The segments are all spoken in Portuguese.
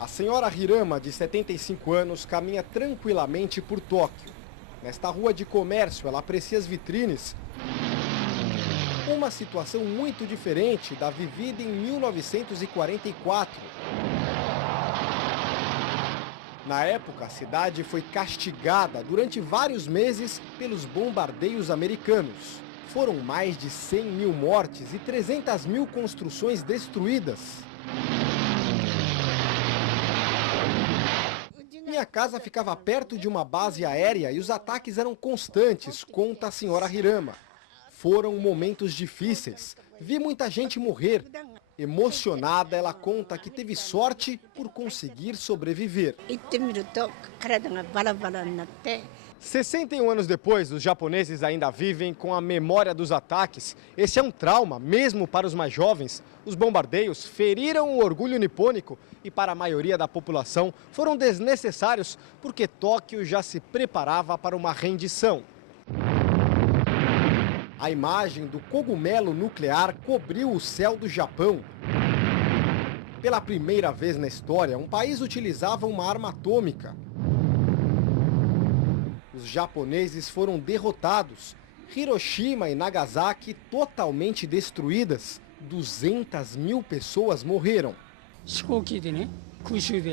A senhora Hirama, de 75 anos, caminha tranquilamente por Tóquio. Nesta rua de comércio, ela aprecia as vitrines. Uma situação muito diferente da vivida em 1944. Na época, a cidade foi castigada durante vários meses pelos bombardeios americanos. Foram mais de 100 mil mortes e 300 mil construções destruídas. Minha casa ficava perto de uma base aérea e os ataques eram constantes, conta a senhora Hirama. Foram momentos difíceis. Vi muita gente morrer. Emocionada, ela conta que teve sorte por conseguir sobreviver. 61 anos depois, os japoneses ainda vivem com a memória dos ataques. Esse é um trauma, mesmo para os mais jovens. Os bombardeios feriram o orgulho nipônico e para a maioria da população foram desnecessários porque Tóquio já se preparava para uma rendição. A imagem do cogumelo nuclear cobriu o céu do Japão. Pela primeira vez na história, um país utilizava uma arma atômica. Os japoneses foram derrotados. Hiroshima e Nagasaki totalmente destruídas. 200 mil pessoas morreram.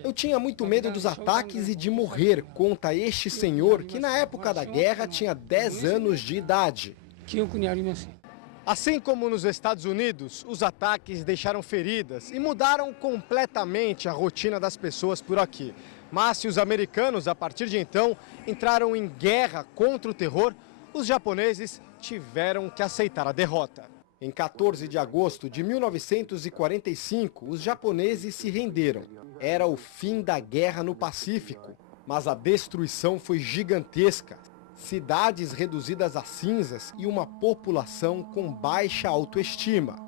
Eu tinha muito medo dos ataques e de morrer, conta este senhor que na época da guerra tinha 10 anos de idade. Assim como nos Estados Unidos, os ataques deixaram feridas e mudaram completamente a rotina das pessoas por aqui. Mas se os americanos, a partir de então, entraram em guerra contra o terror, os japoneses tiveram que aceitar a derrota. Em 14 de agosto de 1945, os japoneses se renderam. Era o fim da guerra no Pacífico, mas a destruição foi gigantesca. Cidades reduzidas a cinzas e uma população com baixa autoestima.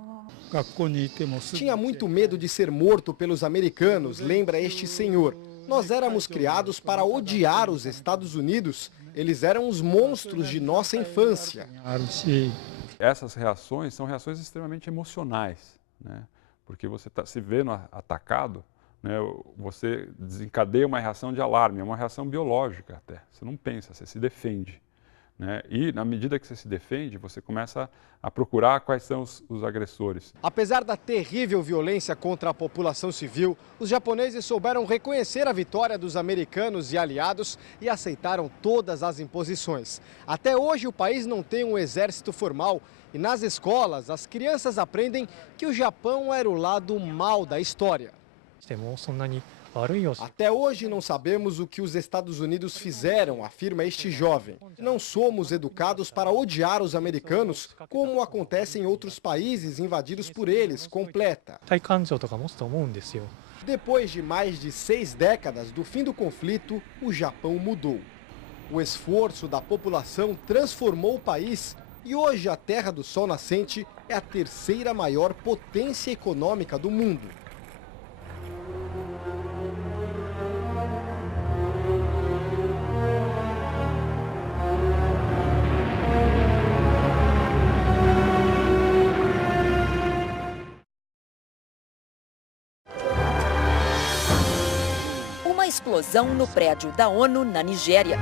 Tinha muito medo de ser morto pelos americanos, lembra este senhor. Nós éramos criados para odiar os Estados Unidos. Eles eram os monstros de nossa infância. Essas reações são reações extremamente emocionais, né? Porque você está se vendo atacado, né? Você desencadeia uma reação de alarme, é uma reação biológica até. Você não pensa, você se defende, né? E na medida que você se defende, você começa a procurar quais são os agressores. Apesar da terrível violência contra a população civil, os japoneses souberam reconhecer a vitória dos americanos e aliados e aceitaram todas as imposições. Até hoje o país não tem um exército formal e nas escolas as crianças aprendem que o Japão era o lado mal da história. Até hoje não sabemos o que os Estados Unidos fizeram, afirma este jovem. Não somos educados para odiar os americanos, como acontece em outros países invadidos por eles, completa. Depois de mais de 6 décadas do fim do conflito, o Japão mudou. O esforço da população transformou o país e hoje a Terra do Sol Nascente é a terceira maior potência econômica do mundo. Explosão no prédio da ONU na Nigéria.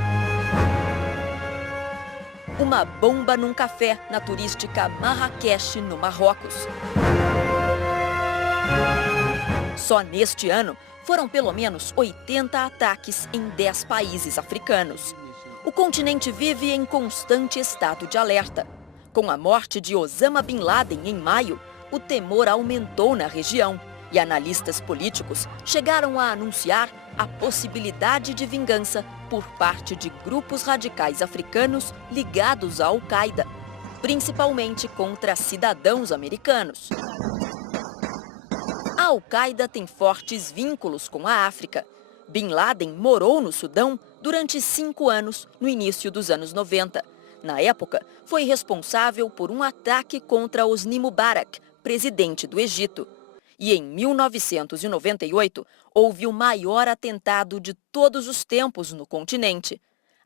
Uma bomba num café na turística Marrakech, no Marrocos. Só neste ano, foram pelo menos 80 ataques em 10 países africanos. O continente vive em constante estado de alerta. Com a morte de Osama Bin Laden em maio, o temor aumentou na região e analistas políticos chegaram a anunciar a possibilidade de vingança por parte de grupos radicais africanos ligados à Al-Qaeda, principalmente contra cidadãos americanos. A Al-Qaeda tem fortes vínculos com a África. Bin Laden morou no Sudão durante 5 anos, no início dos anos 90. Na época, foi responsável por um ataque contra Hosni Mubarak, presidente do Egito. E em 1998, houve o maior atentado de todos os tempos no continente.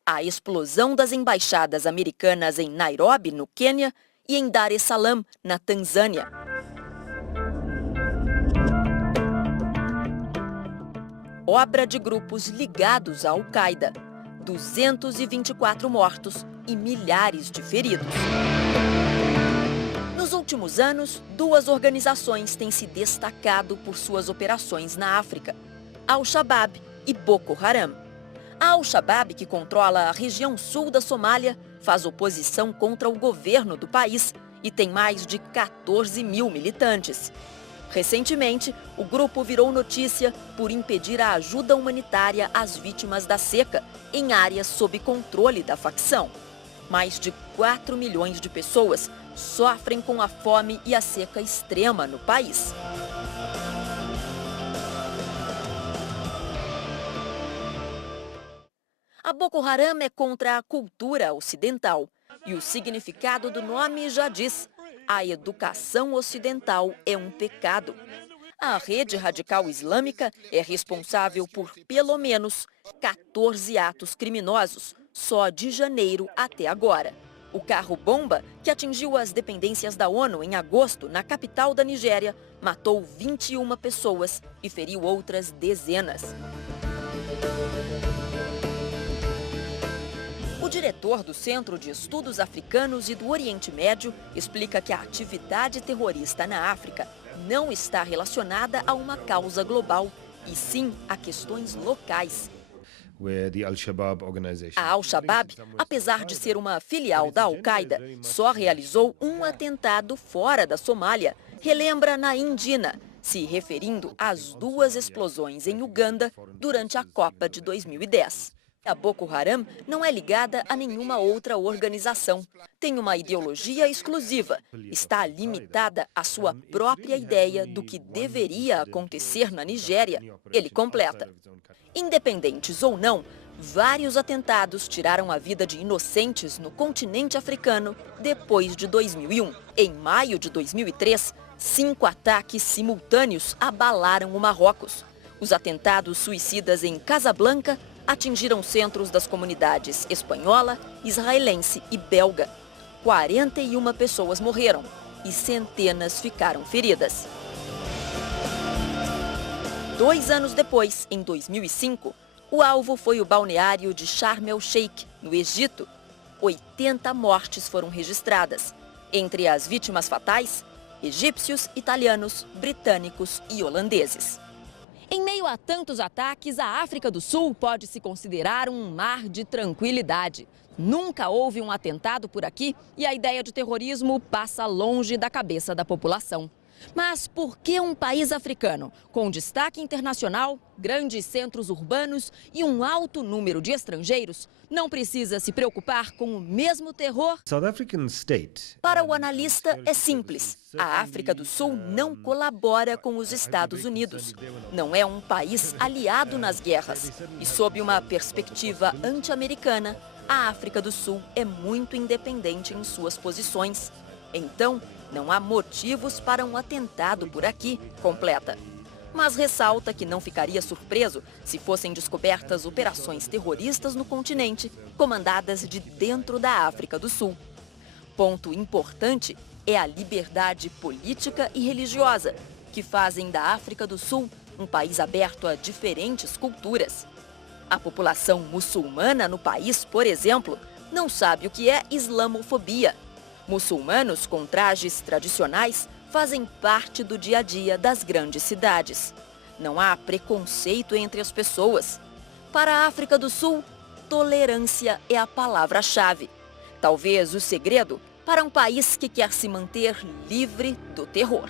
A explosão das embaixadas americanas em Nairobi, no Quênia, e em Dar es Salaam, na Tanzânia. obra de grupos ligados à Al-Qaeda. 224 mortos e milhares de feridos. Nos últimos anos, duas organizações têm se destacado por suas operações na África: Al-Shabaab e Boko Haram. A Al-Shabaab, que controla a região sul da Somália, faz oposição contra o governo do país e tem mais de 14 mil militantes. Recentemente, o grupo virou notícia por impedir a ajuda humanitária às vítimas da seca em áreas sob controle da facção. Mais de 4 milhões de pessoas sofrem com a fome e a seca extrema no país. A Boko Haram é contra a cultura ocidental e o significado do nome já diz: a educação ocidental é um pecado. A rede radical islâmica é responsável por pelo menos 14 atos criminosos só de janeiro até agora. O carro-bomba, que atingiu as dependências da ONU em agosto na capital da Nigéria, matou 21 pessoas e feriu outras dezenas. O diretor do Centro de Estudos Africanos e do Oriente Médio explica que a atividade terrorista na África não está relacionada a uma causa global, e sim a questões locais. A Al-Shabaab, apesar de ser uma filial da Al-Qaeda, só realizou um atentado fora da Somália, relembra Naim Dina, se referindo às duas explosões em Uganda durante a Copa de 2010. A Boko Haram não é ligada a nenhuma outra organização. Tem uma ideologia exclusiva. Está limitada à sua própria ideia do que deveria acontecer na Nigéria. Ele completa: independentes ou não, vários atentados tiraram a vida de inocentes no continente africano depois de 2001. Em maio de 2003, 5 ataques simultâneos abalaram o Marrocos. Os atentados suicidas em Casablanca atingiram centros das comunidades espanhola, israelense e belga. 41 pessoas morreram e centenas ficaram feridas. 2 anos depois, em 2005, o alvo foi o balneário de Sharm el-Sheikh, no Egito. 80 mortes foram registradas. Entre as vítimas fatais, egípcios, italianos, britânicos e holandeses. Em meio a tantos ataques, a África do Sul pode se considerar um mar de tranquilidade. Nunca houve um atentado por aqui e a ideia de terrorismo passa longe da cabeça da população. Mas por que um país africano, com destaque internacional, grandes centros urbanos e um alto número de estrangeiros, não precisa se preocupar com o mesmo terror? Para o analista, é simples. A África do Sul não colabora com os Estados Unidos. Não é um país aliado nas guerras. E sob uma perspectiva anti-americana, a África do Sul é muito independente em suas posições. Então, não há motivos para um atentado por aqui, completa. Mas ressalta que não ficaria surpreso se fossem descobertas operações terroristas no continente, comandadas de dentro da África do Sul. Ponto importante é a liberdade política e religiosa, que fazem da África do Sul um país aberto a diferentes culturas. A população muçulmana no país, por exemplo, não sabe o que é islamofobia. Muçulmanos com trajes tradicionais fazem parte do dia a dia das grandes cidades. Não há preconceito entre as pessoas. Para a África do Sul, tolerância é a palavra-chave. Talvez o segredo para um país que quer se manter livre do terror.